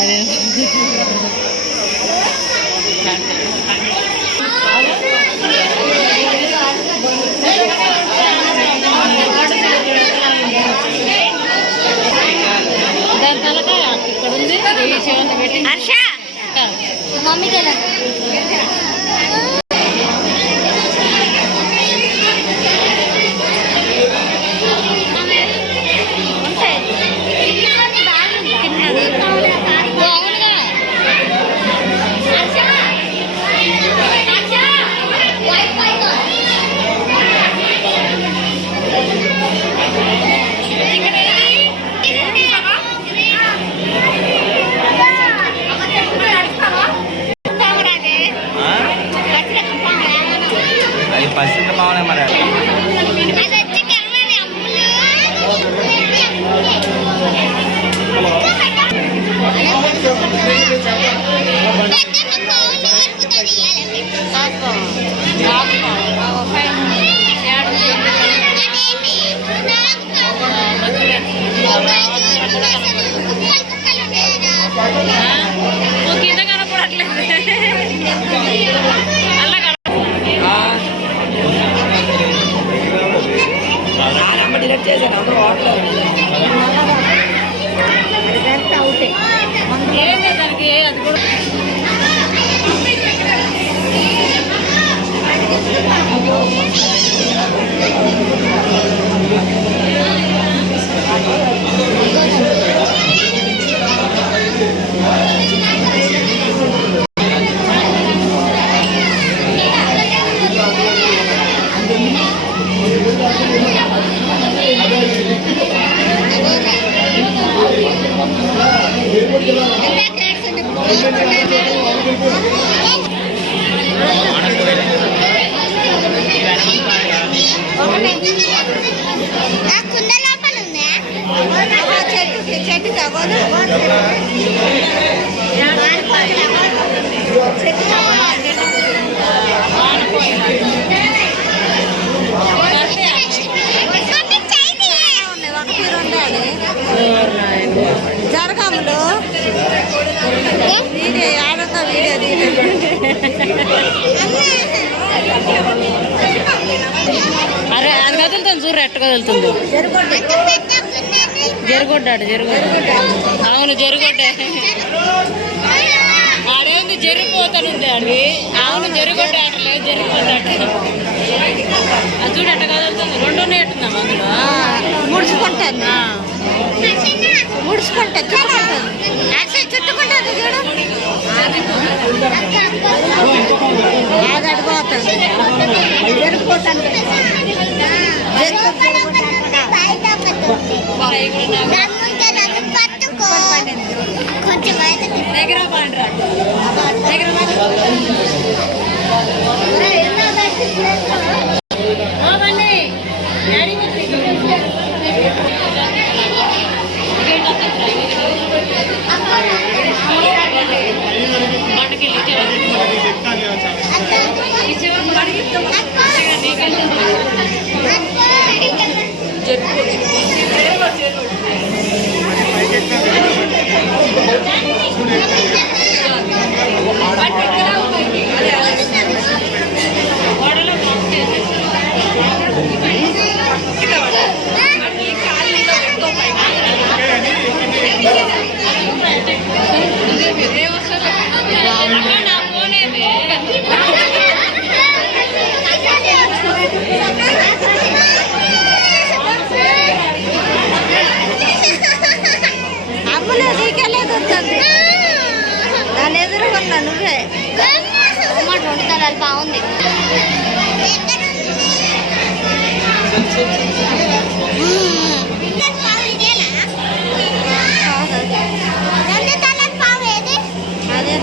అదే దాని తలకాయ ఇక్కడ ఉంది హర్ష మమ్మీకి పసిత మావనే మరి కింద కనపడట్లేదు దానికి అది కూడా చెట్టు జరగములు వీడియో ఆడంగా వీడియో అరే అది కదులుతుంది చూడు ఎట్ట కదులుతుందో జరుగుడ్డాడు అవును జరుగుడ్డే ఆడేంది జరిగిపోతానుంది అడివి అవును జరుగుడ్డాడలేదు జరిగిపోతాడు అది చూడు ఎట్ట కదులుతుంది రెండు ఎట్టుందా అందులో ముడుచుకుంటాను ముడుచుకుంటుంది చుట్టుకుంటుంది చూడు అది అడిపోతుంది జరిగిపోతాను దగ్గర దాని ఎదురుకున్నా నువ్వే మాట వండుతారు అది బాగుంది అదే